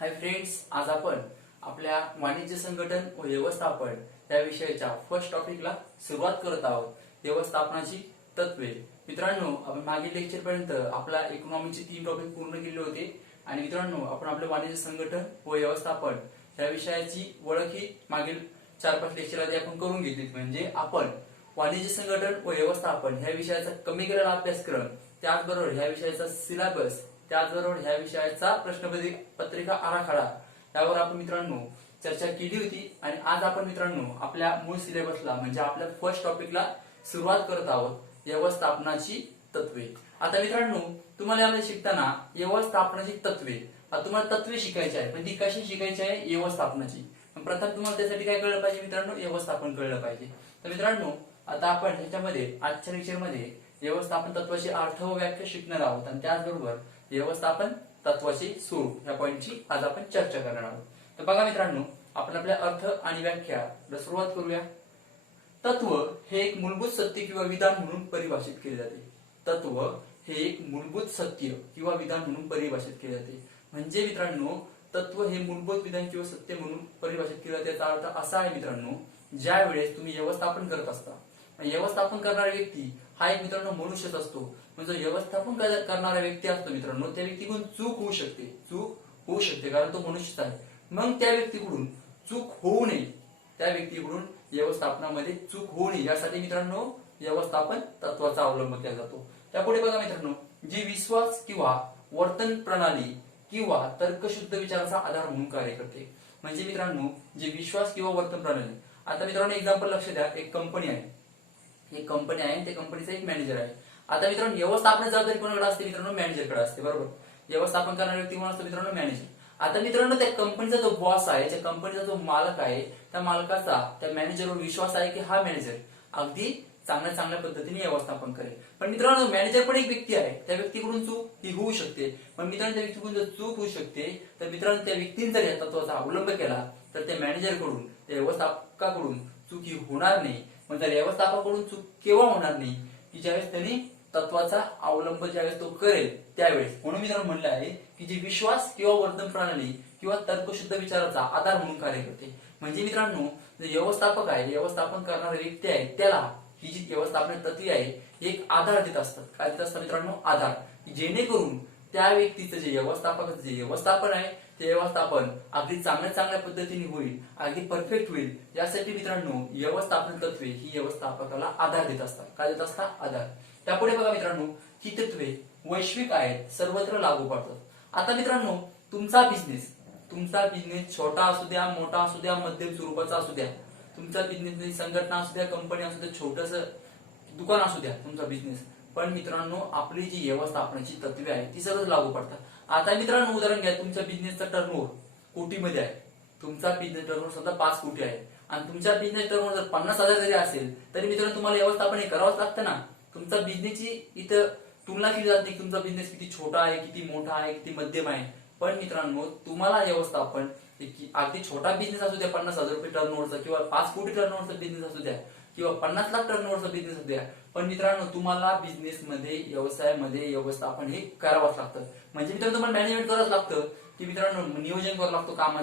Hi friends, आज आपण आपल्या वाणिज्य संघटन व व्यवस्थापन या विषयाच्या फर्स्ट टॉपिकला सुरुवात करत आहोत. व्यवस्थापनाची तत्वे. मित्रांनो, आपण मागील लेक्चर पर्यंत आपला इकॉनॉमीचे 3 टॉपिक पूर्ण केले होते आणि मित्रांनो, आपण आपले वाणिज्य संघटन व व्यवस्थापन या विषयाची ओळख ही मागील 4-5 लेक्चर आधी आपण करून घेतली. म्हणजे आपण वाणिज्य संघटन व व्यवस्थापन ह्या विषयाचा कमी केलेला अभ्यासक्रम, त्याचबरोबर ह्या विषयाचा सिलेबस, त्याचबरोबर ह्या विषयाचा प्रश्नपत्रिका आराखडा यावर आपण मित्रांनो चर्चा केली होती. आणि आज आपण मित्रांनो आपल्या मूळ सिलेबसला म्हणजे आपल्या फर्स्ट टॉपिकला सुरुवात करत आहोत. व्यवस्थापनाची तत्वे. आता मित्रांनो, तुम्हाला यामध्ये शिकताना व्यवस्थापनाची तत्वे, आता तुम्हाला तत्वे शिकायची आहे, पण ती कशी शिकायची आहे? व्यवस्थापनाची. प्रथम तुम्हाला त्यासाठी काय कळलं पाहिजे मित्रांनो? व्यवस्थापन कळलं पाहिजे. तर मित्रांनो, आता आपण ह्याच्यामध्ये आजच्या लेक्चरमध्ये व्यवस्थापन तत्वाची अर्थ व व्याख्या शिकणार आहोत आणि त्याचबरोबर व्यवस्थापन तत्वाचे स्वरूप या पॉइंटची आज आपण चर्चा करणार आहोत. तर बघा मित्रांनो, आपण आपल्या अर्थ आणि व्याख्या सुरुवात करूया. तत्व हे एक मूलभूत सत्य किंवा विधान म्हणून परिभाषित केले जाते. तत्व हे एक मूलभूत सत्य किंवा विधान म्हणून परिभाषित केले जाते. म्हणजे मित्रांनो, तत्व हे मूलभूत विधान किंवा सत्य म्हणून परिभाषित केले जाते. याचा अर्थ असा आहे मित्रांनो, ज्या वेळेस तुम्ही व्यवस्थापन करत असता, व्यवस्थापन करणारा व्यक्ती हा एक मित्रांनो मनुष्यच असतो. म्हणजे व्यवस्थापन करणारा व्यक्ती असतो मित्रांनो, त्या व्यक्तीकडून चूक होऊ शकते कारण तो मनुष्यच आहे. मग त्या व्यक्तीकडून चूक होऊ नये, त्या व्यक्तीकडून व्यवस्थापनामध्ये चूक होऊ नये यासाठी मित्रांनो व्यवस्थापन तत्वाचा अवलंब केला जातो. त्यापुढे बघा मित्रांनो, जी विश्वास किंवा वर्तन प्रणाली किंवा तर्कशुद्ध विचाराचा आधार म्हणून कार्य करते. म्हणजे मित्रांनो, जे विश्वास किंवा वर्तन प्रणाली, आता मित्रांनो एक्झाम्पल लक्ष द्या. एक कंपनी आहे, त्या कंपनीचा एक मॅनेजर आहे. आता मित्रांनो, व्यवस्थापन जबाबदारी कोणाकडे असते मित्रांनो? मॅनेजरकडे असते, बरोबर. व्यवस्थापन करणारा व्यक्ती कोण असतो मित्रांनो? मॅनेजर. आता मित्रांनो, त्या कंपनीचा जो बॉस आहे, त्या कंपनीचा जो मालक आहे, त्या मालकाचा त्या मॅनेजरवर विश्वास आहे की हा मॅनेजर अगदी चांगल्या पद्धतीने व्यवस्थापन करेल. पण मित्रांनो, मॅनेजर पण एक व्यक्ती आहे, त्या व्यक्तीकडून चूक ही होऊ शकते. पण मित्रांनो, त्या व्यक्तीकडून जर चूक होऊ शकते, तर मित्रांनो त्या व्यक्तीने जर या तत्वाचा अवलंब केला तर त्या मॅनेजरकडून, त्या व्यवस्थापकाकडून चूक ही होणार नाही. म्हणजे व्यवस्थापकाकडून चूक केव्हा होणार नाही? की ज्यावेळेस त्यांनी तत्वाचा अवलंब ज्यावेळेस तो करेल त्यावेळेस. म्हणून मित्रांनो म्हणलं आहे की जी विश्वास किंवा वर्तन प्रणाली किंवा तर्कशुद्ध विचाराचा आधार म्हणून कार्य करते. म्हणजे मित्रांनो, व्यवस्थापक आहे, व्यवस्थापन करणारा व्यक्ती आहे, त्याला ही जी व्यवस्थापन तत्वे आहे एक आधार देत असतात. काय देत असतात मित्रांनो? आधार. जेणेकरून त्या व्यक्तीचं जे व्यवस्थापन आहे ते व्यवस्थापन अगदी चांगल्या पद्धतीने होईल, अगदी परफेक्ट होईल. यासाठी मित्रांनो व्यवस्थापन तत्वे ही व्यवस्थापकाला आधार देत असतात. काय देत असतात? आधार. त्यापुढे बघा मित्रांनो, ही तत्वे वैश्विक आहेत, सर्वत्र लागू पडतात. आता मित्रांनो, तुमचा बिझनेस छोटा असू द्या, मोठा असू द्या, मध्यम स्वरूपाचा असू द्या, तुमचा बिझनेस संघटना असू द्या, कंपनी असू द्या, छोटस दुकान असू द्या तुमचा बिझनेस, पण मित्रांनो आपली जी व्यवस्थापनाची तत्वे आहेत ती सगळं लागू पडतात. आता मित्रांनो उदाहरण घ्या, तुमच्या बिझनेसचा टर्नओव्हर कोटीमध्ये आहे. तुमचा बिझनेस टर्नओव्हर सुद्धा 5 कोटी आहे आणि तुमच्या बिझनेस टर्नओव्हर जर 50,000 जरी असेल तरी मित्रांनो तुम्हाला व्यवस्थापन हे करावंच लागतं ना. तुमचा बिझनेसची इथं तुलना केली जाते, तुमचा बिझनेस किती छोटा आहे, किती मोठा आहे, किती मध्यम आहे. पण मित्रांनो तुम्हाला व्यवस्थापन अगदी छोटा बिझनेस असू द्या, 50,000 रुपये टर्नओव्हरचा किंवा 5 कोटी टर्नओव्हरचा बिझनेस असू द्या किंवा 50 लाख टर्नओव्हरचा बिझनेस असू द्या, पण मित्रांनो तुम्हाला बिझनेसमध्ये, व्यवसायामध्ये व्यवस्थापन हे करावंच लागतं. म्हणजे मित्रांनो तुम्हाला मॅनेजमेंट करावंच लागतं की मित्रांनो नियोजन करावं लागतं काम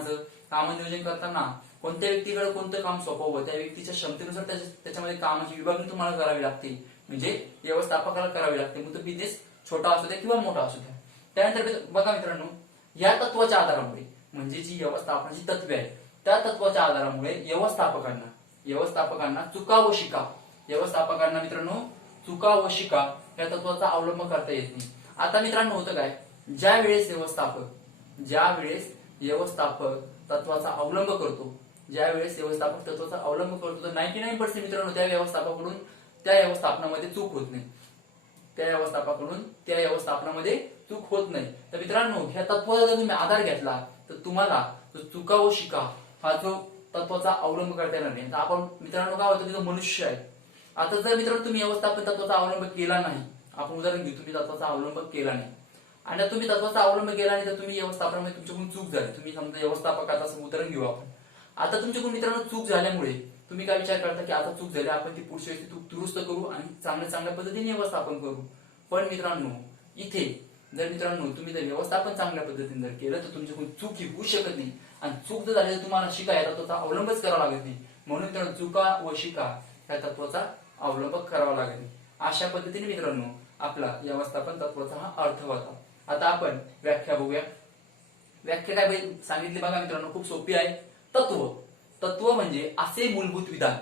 नियोजन करताना कोणत्या व्यक्तीकडे कोणतं काम सोपवावं, त्या व्यक्तीच्या क्षमतेनुसार त्याच्यामध्ये कामाची विभागणी तुम्हाला करावी लागते. म्हणजे व्यवस्थापकाला करावी लागते, मग तो बिझनेस छोटा असू द्या किंवा मोठा असू द्या. त्यानंतर बघा मित्रांनो, या तत्वाच्या आधारामुळे म्हणजे जी व्यवस्थापनाची तत्वे आहे त्या तत्वाच्या आधारामुळे व्यवस्थापकांना चुका व शिका या तत्वाचा अवलंब करता येत नाही. आता मित्रांनो होतं काय, ज्या वेळेस व्यवस्थापक तत्वाचा अवलंब करतो, तर 99% मित्रांनो त्या व्यवस्थापनामध्ये चूक होत नाही. चूक होत नाही. तर मित्रांनो ह्या तत्वाचा जर तुम्ही आधार घेतला तर तुम्हाला चुका व शिका हा जो तत्वाचा अवलंब करता येणार नाही. तर आपण मित्रांनो काय होतं, तिथं मनुष्य आहे. आता जर मित्रांनो तुम्ही व्यवस्थापन तत्वाचा अवलंब केला नाही, आपण उदाहरण घेऊ, तुम्ही तत्वाचा अवलंब केला नाही आणि तुम्ही तत्वाचा अवलंब केला नाही तर तुम्ही व्यवस्थापनामध्ये तुमच्याकडून चूक झाली. तुम्ही समजा व्यवस्थापकाचं असं उदाहरण घेऊ आपण. आता तुमच्याकडून मित्रांनो चूक झाल्यामुळे तुम्ही काय विचार करता की आता चूक झाली, आपण ती पुढच्या वेळी दुरुस्त करू आणि चांगल्या पद्धतीने व्यवस्थापन करू. पण मित्रांनो इथे जर मित्रांनो तुम्ही जर व्यवस्थापन चांगल्या पद्धतीने जर केलं तर तुमच्याकडून चूक ही होऊ शकत नाही, आणि चूक जर झाली तर तुम्हाला शिकायला त्याचा अवलंबच करावा लागत नाही. म्हणून मित्रांनो चुका व शिका या तत्वाचा अवलंब करावा लागेल. अशा पद्धतीने मित्रांनो आपला व्यवस्थापन तत्वाचा हा अर्थ होता. आता आपण व्याख्या बघूया. व्याख्या काय सांगितली बघा मित्रांनो, खूप सोपी आहे. तत्व. तत्व म्हणजे असे मूलभूत विधान.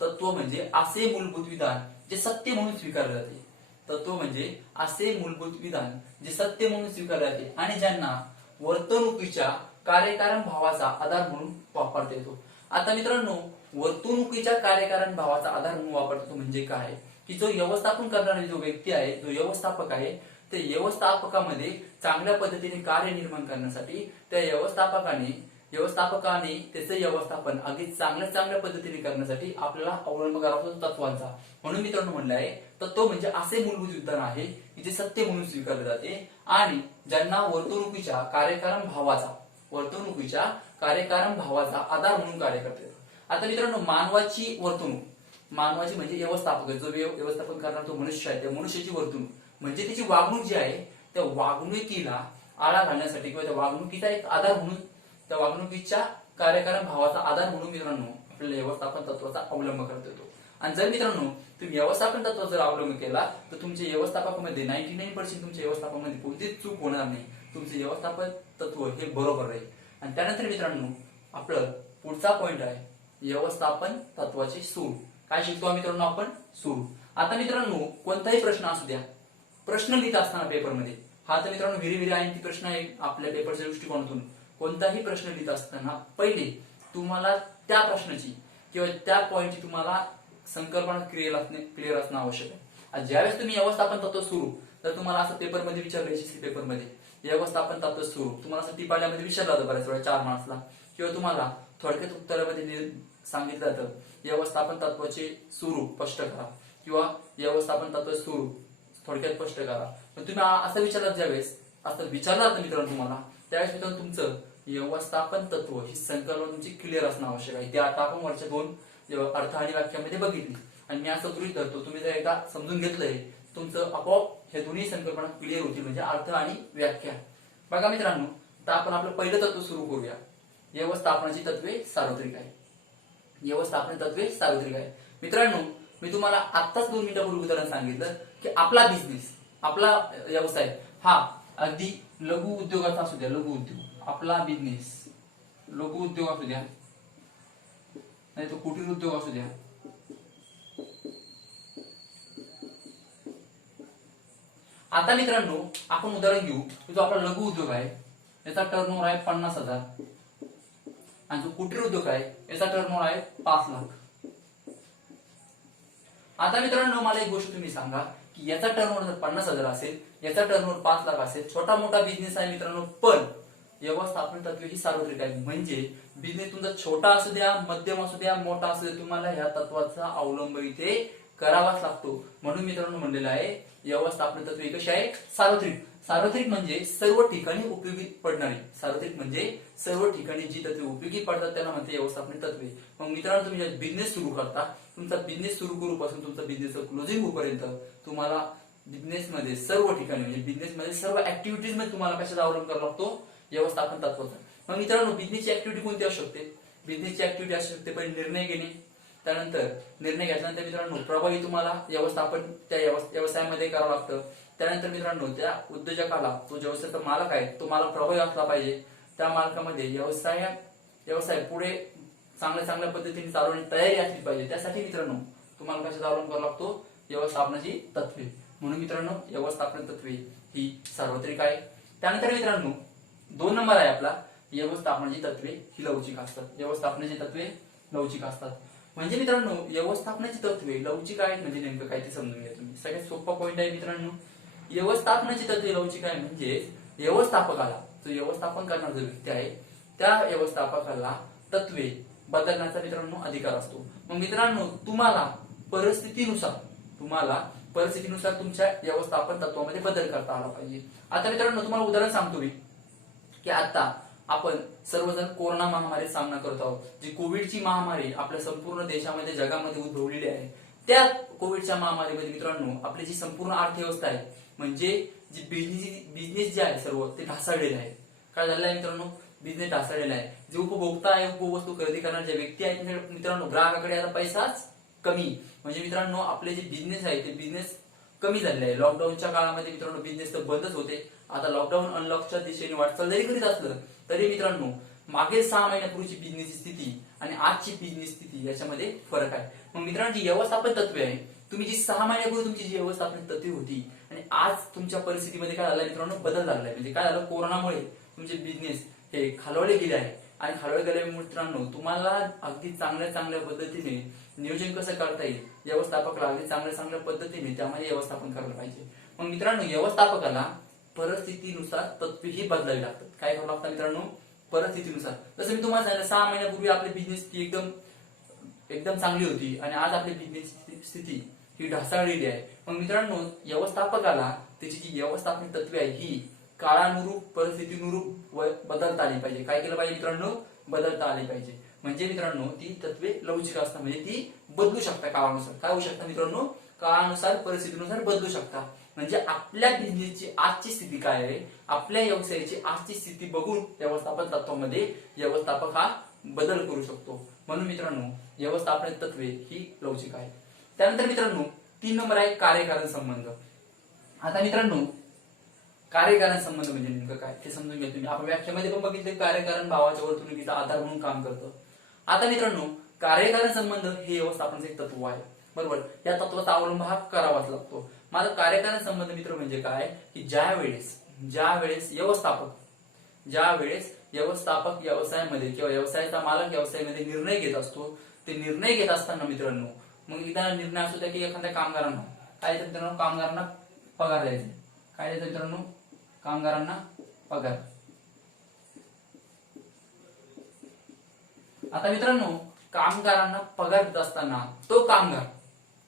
तत्व म्हणजे असे मूलभूत विधान जे सत्य म्हणून स्वीकारले जाते. तत्व म्हणजे असे मूलभूत विधान जे सत्य म्हणून स्वीकारले जाते आणि ज्यांना वर्तणुकीच्या कार्यकारण भावाचा आधार म्हणून वापरता येतो. आता मित्रांनो वर्तणुकीच्या कार्यकारण भावाचा आधार म्हणून वापरतो म्हणजे काय, की जो व्यवस्थापन करणारा जो व्यक्ती आहे, जो व्यवस्थापक आहे, ते व्यवस्थापकामध्ये चांगल्या पद्धतीने कार्य निर्माण करण्यासाठी त्या व्यवस्थापकाने त्याचे व्यवस्थापन अगदी चांगल्या पद्धतीने करण्यासाठी आपल्याला अवलंब करावा लागतो तत्वांचा. म्हणून मित्रांनो म्हणलं आहे तत्व म्हणजे असे मूलभूत विधान आहे की जे सत्य म्हणून स्वीकारले जाते आणि ज्यांना वर्तणुकीच्या कार्यकारण भावाचा आधार म्हणून कार्य करते. आता मित्रांनो मानवाची म्हणजे व्यवस्थापक, जो व्यवस्थापन करणारा तो मनुष्य आहे, त्या मनुष्याची वर्तणूक म्हणजे त्याची वागणूक जी आहे, त्या वागणुकीला आळा घालण्यासाठी किंवा त्या वागणुकीचा एक आधार म्हणून, त्या वागणुकीच्या कार्यकारण भावाचा आधार म्हणून मित्रांनो आपल्याला व्यवस्थापन तत्वाचा अवलंब करता येतो. आणि जर मित्रांनो तुम्ही व्यवस्थापन तत्व जर अवलंब केला तर तुमच्या व्यवस्थापकामध्ये 99% तुमच्या व्यवस्थापनामध्ये कोणतीच चूक होणार नाही. तुमचे व्यवस्थापन तत्व हे बरोबर राहील. आणि त्यानंतर मित्रांनो आपलं पुढचा पॉइंट आहे व्यवस्थापन तत्वाची सूर. काय शिकतो मित्रांनो आपण? सूर. आता मित्रांनो कोणताही प्रश्न असू द्या, प्रश्न लिहित असताना पेपरमध्ये, हा तर मित्रांनो व्हेरी आणि प्रश्न आहे आपल्या पेपरच्या दृष्टिकोनातून. कोणताही प्रश्न लिहित असताना पहिले तुम्हाला त्या प्रश्नाची किंवा त्या पॉइंटची तुम्हाला संकल्पना क्लिअर असणं आवश्यक आहे. ज्यावेळेस तुम्ही व्यवस्थापन तत्व सुरू, तर तुम्हाला असं पेपरमध्ये विचारलं, पेपरमध्ये व्यवस्थापन तत्व सुरू तुम्हाला असं टिपाल्यामध्ये विचारलं जातं बऱ्याच वेळा 4 मार्क्सला, किंवा तुम्हाला थोडक्यात उत्तरामध्ये सांगितलं जातं व्यवस्थापन तत्वाचे सुरू स्पष्ट करा किंवा व्यवस्थापन तत्व सुरू थोडक्यात स्पष्ट करा. पण तुम्ही असं विचारलं, ज्यावेळेस असं विचारलं जातं मित्रांनो तुम्हाला, त्यावेळेस मित्रांनो तुमचं व्यवस्थापन तत्व ही संकल्पना तुमची क्लिअर असणं आवश्यक आहे. ते आता आपण वरच्या 2 अर्थ आणि वाक्यामध्ये बघितली आणि मी असं गृहीत धरतो तुम्ही जर एकदा समजून घेतलंय तुमचं आपोआप हे दोन्ही संकल्पना क्लिअर होतील, म्हणजे अर्थ आणि व्याख्या. बघा मित्रांनो आता आपण आपलं पहिलं तत्व सुरू करूया. व्यवस्थापनाची तत्वे सार्वत्रिक आहे. व्यवस्थापन तत्वे सार्वत्रिक आहे. मित्रांनो मी तुम्हाला आत्ताच 2 मिनिटापूर्वी उदाहरण सांगितलं की आपला बिझनेस, आपला व्यवसाय हा अगदी लघु उद्योगाचा असू द्या, लघु उद्योग, आपला बिझनेस लघु उद्योग असू द्या, नाही तो कुटीर उद्योग असू द्या, आता मित्रांनो आपण उदाहरण घेऊ की जो आपला लघु उद्योग आहे याचा टर्नओव्हर आहे 50,000 आणि जो कुटीर उद्योग आहे याचा टर्नओव्हर आहे 5 लाख. आता मित्रांनो मला एक गोष्ट तुम्ही सांगा की याचा टर्नओव्हर जर 50,000 असेल, याचा टर्नओव्हर 5 लाख असेल, छोटा मोठा बिझनेस आहे मित्रांनो, पण व्यवस्थापन तत्व ही सार्वत्रिक आहे. म्हणजे बिझनेस तुमचा छोटा असू द्या, मध्यम असू द्या, मोठा असू द्या, तुम्हाला ह्या तत्वाचा अवलंब इथे करावाच लागतो. म्हणून मित्रांनो म्हणलेलं आहे व्यवस्थापन तत्व कशी आहे? सार्वत्रिक. सार्वत्रिक म्हणजे सर्व ठिकाणी उपयोगी पडणारी, सार्वत्रिक म्हणजे सर्व ठिकाणी जी तत्वे उपयोगी पडतात त्यांना म्हणते व्यवस्थापन तत्वे. मग मित्रांनो तुम्ही बिझनेस सुरू करता, तुमचा बिझनेस सुरू करूपासून तुमचा बिझनेस क्लोजिंग होईपर्यंत तुम्हाला बिझनेसमध्ये सर्व ठिकाणी म्हणजे बिझनेसमध्ये सर्व ऍक्टिव्हिटीज मध्ये तुम्हाला कशाचा अवलंब करावा लागतो? व्यवस्थापन तत्वाचा. मग मित्रांनो बिझनेसची ऍक्टिव्हिटी कोणती असू शकते? बिझनेसची ऍक्टिव्हिटी असू शकते पहिले निर्णय घेणे, त्यानंतर निर्णय घेतल्यानंतर मित्रांनो प्रभावी तुम्हाला व्यवस्थापन त्या व्यवसायामध्ये करावं लागतं. त्यानंतर मित्रांनो त्या उद्योजकाला, तो व्यवसायाचा मालक आहे, तो मालक प्रभावी असला पाहिजे. त्या मालकामध्ये व्यवसाय पुढे चांगल्या पद्धतीने चालवण्याची तयारी असली पाहिजे. त्यासाठी मित्रांनो तुम्हाला कशाचा अवलंब करावा लागतो? व्यवस्थापनाची तत्वे. म्हणून मित्रांनो व्यवस्थापन तत्वे ही सार्वत्रिक आहे. त्यानंतर मित्रांनो 2 नंबर आहे आपला व्यवस्थापनाची तत्वे ही लवचिक असतात. व्यवस्थापनाची तत्वे लवचिक असतात. म्हणजे मित्रांनो व्यवस्थापनाची तत्वे लवचिक आहेत म्हणजे नेमकं काय ते समजून घ्या तुम्ही. सगळ्यात सोपा पॉईंट आहे मित्रांनो, व्यवस्थापनाची तत्वे लवचिक आहे म्हणजे व्यवस्थापकाला, जो व्यवस्थापन करणारा जो व्यक्ती आहे त्या व्यवस्थापकाला तत्वे बदलण्याचा मित्रांनो अधिकार असतो. मग मित्रांनो तुम्हाला परिस्थितीनुसार तुमच्या व्यवस्थापन तत्वामध्ये बदल करता आला पाहिजे. आता मित्रांनो तुम्हाला उदाहरण सांगतो मी की आता आपण सर्वजण कोरोना महामारीत सामना करत आहोत. जी कोविडची महामारी आपल्या संपूर्ण देशामध्ये जगामध्ये उद्भवलेली आहे, त्या कोविडच्या महामारीमध्ये मित्रांनो आपली जी संपूर्ण अर्थव्यवस्था आहे म्हणजे जी बिझनेस जे आहे सर्व ते ढासळलेले आहे. काय झालेलं आहे मित्रांनो, बिझनेस ढासळलेला आहे. जे उपभोक्ता आहे, उपवस्तू खरेदी करणारे जे व्यक्ती आहेत त्यांच्याकडे मित्रांनो ग्राहकाकडे आता पैसाच कमी. म्हणजे मित्रांनो आपले जे बिझनेस आहे ते बिझनेस कमी झालेले आहे. लॉकडाऊनच्या काळामध्ये मित्रांनो बिझनेस तर बंदच होते. आता लॉकडाऊन अनलॉकच्या दिशेने वाटचाल जरी करीत असलं तरी मित्रांनो मागील 6 महिन्यापूर्वीची बिझनेसची स्थिती आणि आजची बिझनेस स्थिती याच्यामध्ये फरक आहे. मग मित्रांनो जी व्यवस्थापन तत्वे आहे, तुम्ही जी 6 महिन्यापूर्वी तुमची जी व्यवस्थापन तत्वे होती आणि आज तुमच्या परिस्थितीमध्ये काय झालं मित्रांनो, बदल झालेला आहे. म्हणजे काय झालं, कोरोनामुळे तुमचे बिझनेस हे खालवले गेले आहे आणि खालवले गेल्यामुळे मित्रांनो तुम्हाला अगदी चांगल्या पद्धतीने नियोजन कसं करता येईल, व्यवस्थापकाला अगदी चांगल्या पद्धतीने त्यामध्ये व्यवस्थापन करायला पाहिजे. मग मित्रांनो व्यवस्थापकाला परिस्थितीनुसार तत्वेही बदलावी लागतात. काय करावं लागतं मित्रांनो, परिस्थितीनुसार. जसं मी तुम्हाला सांगितलं 6 महिन्यापूर्वी आपली बिझनेस एकदम चांगली होती आणि आज आपली बिझनेस स्थिती ही ढासळलेली आहे. मग मित्रांनो व्यवस्थापकाला त्याची जी व्यवस्थापन तत्वे आहे ही काळानुरूप परिस्थितीनुरूप बदलता आली पाहिजे. काय केलं पाहिजे मित्रांनो, बदलता आली पाहिजे. म्हणजे मित्रांनो ती तत्वे लवचिक असतात, म्हणजे ती बदलू शकतात काळानुसार. काय होऊ शकतात मित्रांनो, काळानुसार परिस्थितीनुसार बदलू शकतात. म्हणजे आपल्या बिझनेसची आजची स्थिती काय आहे, आपल्या व्यवसायाची आजची स्थिती बघून व्यवस्थापन तत्वामध्ये व्यवस्थापक हा बदल करू शकतो. म्हणून मित्रांनो व्यवस्थापन तत्वे ही लवचिक आहे. त्यानंतर मित्रांनो 3 नंबर आहे कार्यकारण संबंध. आता मित्रांनो कार्यकारण संबंध म्हणजे नेमकं काय ते समजून घ्या तुम्ही. आपण व्याख्यामध्ये पण बघितले कार्यकारण भावाच्या वर्तणुकीचा आधार म्हणून काम करतं. आता मित्रांनो कार्यकारण संबंध हे व्यवस्थापनाचे एक तत्व आहे, बरोबर. या तत्वाचा अवलंब हा करावाच लागतो. माझा कार्यकारण संबंध मित्र म्हणजे काय की ज्या वेळेस व्यवस्थापक व्यवसायामध्ये किंवा व्यवसायाचा मालक व्यवसायामध्ये निर्णय घेत असतो, ते निर्णय घेत असताना मित्रांनो मग एकदा निर्णय असतो की एखाद्या कामगारांना काय द्यायचं मित्रांनो, कामगारांना पगार द्यायचे. काय द्यायचं मित्रांनो, कामगारांना पगार. आता मित्रांनो कामगारांना पगार देत असताना तो कामगार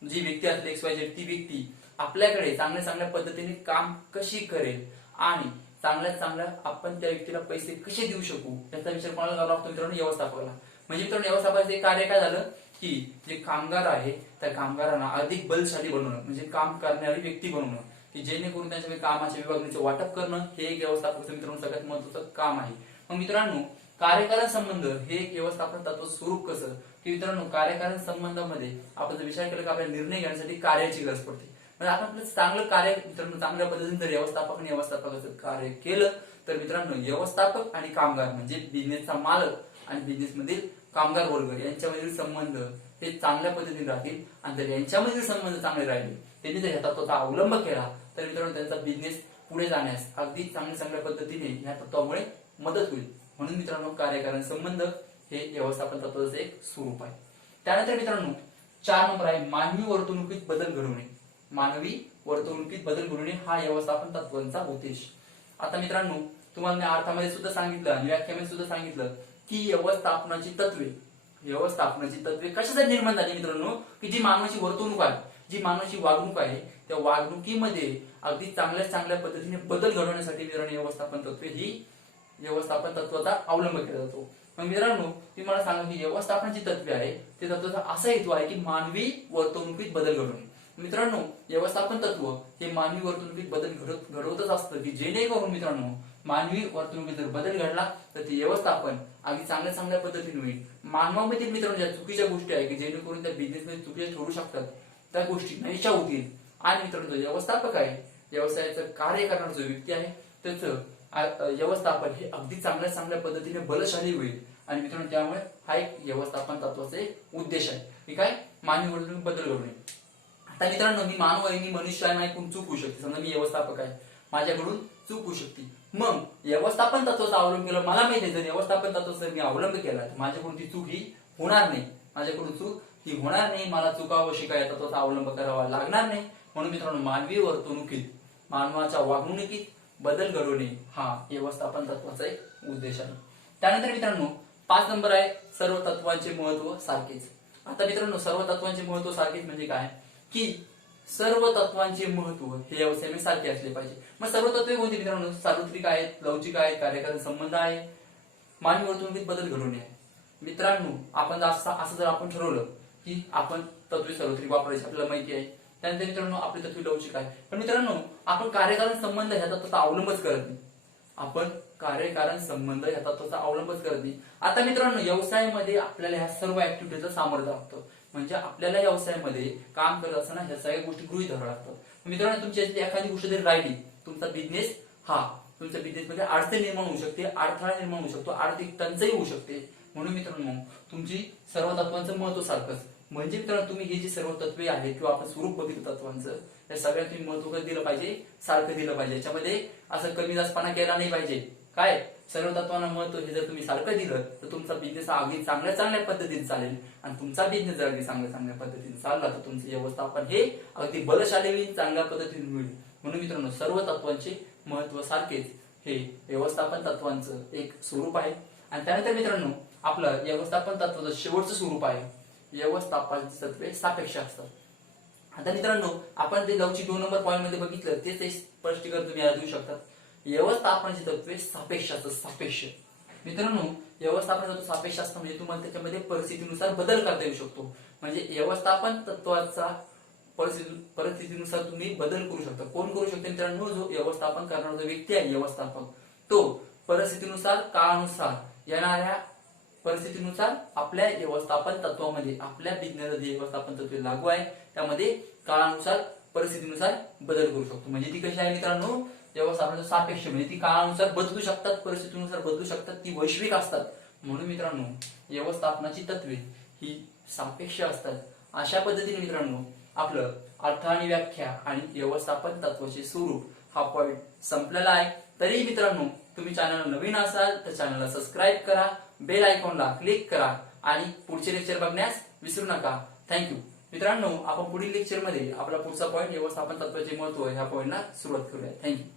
जी व्यक्ती असते XYZ ती व्यक्ती आपल्याकडे चांगल्या पद्धतीने काम कशी करेल आणि चांगल्या आपण त्या व्यक्तीला पैसे कसे देऊ शकू याचा विचार कोणाला करावा लागतो मित्रांनो, व्यवस्थापकाला. म्हणजे मित्रांनो व्यवस्थापकाचे कार्य काय झालं की जे कामगार आहे त्या कामगारांना अधिक बलशाली बनवणं, म्हणजे काम करणारी व्यक्ती बनवणं, की जेणेकरून त्यांच्या कामाच्या विभागणीचं वाटप करणं हे एक व्यवस्थापकाचं मित्रांनो सगळ्यात महत्त्वाचं काम आहे. मग मित्रांनो कार्यकारण संबंध हे एक व्यवस्थापन तत्व स्वरूप कसं की मित्रांनो कार्यकारण संबंधामध्ये आपण जर विचार केला की आपल्याला निर्णय घेण्यासाठी कार्याची गरज पडते. म्हणजे आपण आपलं चांगलं कार्य मित्रांनो चांगल्या पद्धतीने जर व्यवस्थापकाचं कार्य केलं तर मित्रांनो व्यवस्थापक आणि कामगार म्हणजे बिझनेसचा मालक आणि बिझनेस मधील कामगार वर्ग यांच्यामधील संबंध हे चांगल्या पद्धतीने राहतील. आणि जर यांच्यामधील संबंध चांगले राहिले, त्यांनी जर ह्या तत्वाचा अवलंब केला तर मित्रांनो त्यांचा बिझनेस पुढे जाण्यास अगदी चांगल्या पद्धतीने ह्या तत्वामुळे मदत होईल. म्हणून मित्रांनो कार्यकारण संबंध हे व्यवस्थापन तत्वाचं एक स्वरूप आहे. त्यानंतर मित्रांनो 4 नंबर आहे मानवी वर्तणुकीत बदल घडवणे. मानवी वर्तणुकीत बदल घडवणे हा व्यवस्थापन तत्वांचा उद्देश. आता मित्रांनो तुम्हाला मी अर्थामध्ये सुद्धा सांगितलं आणि व्याख्यामध्ये सुद्धा सांगितलं की व्यवस्थापनाची तत्वे कशासाठी निर्माण झाली मित्रांनो, की जी मानवाची वर्तणूक आहे, जी मानवाची वागणूक आहे त्या वागणुकीमध्ये अगदी चांगल्या पद्धतीने बदल घडवण्यासाठी मित्रांनो व्यवस्थापन तत्वाचा अवलंब केला जातो. मग मित्रांनो तुम्ही मला सांगा की व्यवस्थापनाची तत्वे आहे ते तत्वाचा असा हेतू आहे की मानवी वर्तणुकीत बदल घडवणे. मित्रांनो व्यवस्थापन तत्व हे मानवी वर्तणुकीत बदल घडवतच असतं की जेणेकरून मित्रांनो मानवी वर्तणुकीत जर बदल घडला तर ते व्यवस्थापन अगदी चांगल्या पद्धतीने होईल. मानवामधील मित्रांनो ज्या चुकीच्या गोष्टी आहे की जेणेकरून त्या बिझनेसमध्ये चुकीच्या ठरू शकतात त्या गोष्टी नाहीशा होतील. आणि मित्रांनो व्यवस्थापक आहे, व्यवसायाचं कार्य करणारा जो व्यक्ती आहे त्याचं व्यवस्थापन हे अगदी चांगल्या पद्धतीने बलशाली होईल. आणि मित्रांनो त्यामुळे हा एक व्यवस्थापन तत्वाचा एक उद्देश आहे की काय, मानवी वर्तणूक बदल घडवणे. आता मित्रांनो मी मानव आहे, मी मनुष्य आहे, माझ्याकडून चूक होऊ शकते. समजा मी व्यवस्थापक आहे, माझ्याकडून चूक होऊ शकते. मग व्यवस्थापन तत्वाचा अवलंब केला, मला माहिती आहे जर व्यवस्थापन तत्वाचा मी अवलंब केला तर माझ्याकडून ती चूक ही होणार नाही, मला चुका व शिकाय तत्वाचा अवलंब करावा लागणार नाही. म्हणून मित्रांनो मानवी वर्तणुकीत मानवाच्या वागणुकीत बदल घडवणे हा व्यवस्थापन तत्वाचा एक उद्देश आहे. त्यानंतर मित्रांनो 5 नंबर आहे सर्व तत्वांचे महत्व सारखेच. आता मित्रांनो सर्व तत्वांचे महत्व सारखेच म्हणजे काय की सर्व तत्वांचे महत्व हे व्यवसायामध्ये सारखे असले पाहिजे. मग सर्व तत्वे कोणती मित्रांनो, सार्वत्रिक आहेत, लवचिक आहेत, कार्यकारी संबंध आहे, मानवी वर्तणुकीत बदल घडवणे आहे. मित्रांनो आपण असं जर आपण ठरवलं की आपण तत्वे सार्वत्रिक वापरायची, आपल्याला माहिती आहे त्यानंतर मित्रांनो आपली तत्वे लवचिक आहे. पण मित्रांनो आपण कार्यकारण संबंध ह्या तत्वाचा अवलंबच करत नाही. आपण कार्यकारण संबंध ह्या तत्वाचा अवलंबच करत नाही. आता मित्रांनो व्यवसायामध्ये आपल्याला ह्या सर्व ऍक्टिव्हिटीचं सामोरं जावं लागतं. म्हणजे आपल्याला व्यवसायामध्ये काम करत असताना ह्या सगळ्या गोष्टी गृहीत धराव्या लागतात. मित्रांनो तुमची एखादी गोष्ट जरी राहिली, तुमचा बिझनेस तुमच्या बिझनेसमध्ये अडचण निर्माण होऊ शकते, अडथळा निर्माण होऊ शकतो, आर्थिक टंचाई होऊ शकते. म्हणून मित्रांनो तुमची सर्व तत्वांचं महत्व सारखंच. म्हणजे मित्रांनो तुम्ही हे जे सर्व तत्वे आहेत किंवा आपण स्वरूप बघितलं तत्वांचं, या सगळ्यात तुम्ही महत्व दिलं पाहिजे, सारखं दिलं पाहिजे. याच्यामध्ये असं कमी जास्तपणा केला नाही पाहिजे. काय सर्व तत्वांना महत्व हे जर तुम्ही सारखं दिलं तर तुमचा बिझनेस अगदी चांगल्या पद्धतीने चालेल. आणि तुमचा बिझनेस जर अगदी चांगल्या पद्धतीने चालला तर तुमचं व्यवस्थापन हे अगदी बलशाली होईल, चांगल्या पद्धतीने होईल. म्हणून मित्रांनो सर्व तत्वांचे महत्व सारखेच हे व्यवस्थापन तत्वांचं एक स्वरूप आहे. आणि त्यानंतर मित्रांनो आपलं व्यवस्थापन तत्वाचं शेवटचं स्वरूप आहे व्यवस्थापनाची तत्वे सापेक्ष असतात. आता मित्रांनो आपण ते लवचिक 2 नंबर पॉईंट मध्ये बघितलं ते स्पष्टीकरण तुम्ही याला देऊ शकतात. व्यवस्थापनाची तत्वे सापेक्ष असतात. सापेक्ष मित्रांनो व्यवस्थापन तत्व सापेक्ष असतं म्हणजे तुम्हाला त्याच्यामध्ये परिस्थितीनुसार बदल करता येऊ शकतो. म्हणजे व्यवस्थापन तत्वाचा परिस्थितीनुसार तुम्ही बदल करू शकता. कोण करू शकते मित्रांनो? जो व्यवस्थापन करणारा जो व्यक्ती आहे व्यवस्थापक, तो परिस्थितीनुसार काळानुसार येणाऱ्या परिस्थितीनुसार आपल्या व्यवस्थापन तत्वामध्ये आपल्या बिझनेसला जे व्यवस्थापन तत्व लागू आहे त्यामध्ये काळानुसार परिस्थितीनुसार बदल करू शकतो. म्हणजे ती कशी आहे मित्रांनो? व्यवस्थापनाचं सापेक्ष म्हणजे ती काळानुसार बदलू शकतात, परिस्थितीनुसार बदलू शकतात, ती वैश्विक असतात. म्हणून मित्रांनो व्यवस्थापनाची तत्वे ही सापेक्ष असतात. अशा पद्धतीने मित्रांनो आपलं अर्थ आणि व्याख्या आणि व्यवस्थापन तत्वाचे स्वरूप हा पॉईंट संपलेला आहे. तरी मित्रांनो तुम्ही चॅनलला नवीन असाल तर चॅनलला सबस्क्राईब करा, बेल आयकॉनला क्लिक करा आणि पुढचे लेक्चर बघण्यास विसरू नका. थँक्यू. मित्रांनो आपण पुढील लेक्चरमध्ये आपला पुढचा पॉईंट व्यवस्थापन तत्वाचे महत्व ह्या पॉईंटला सुरुवात करूया. थँक्यू.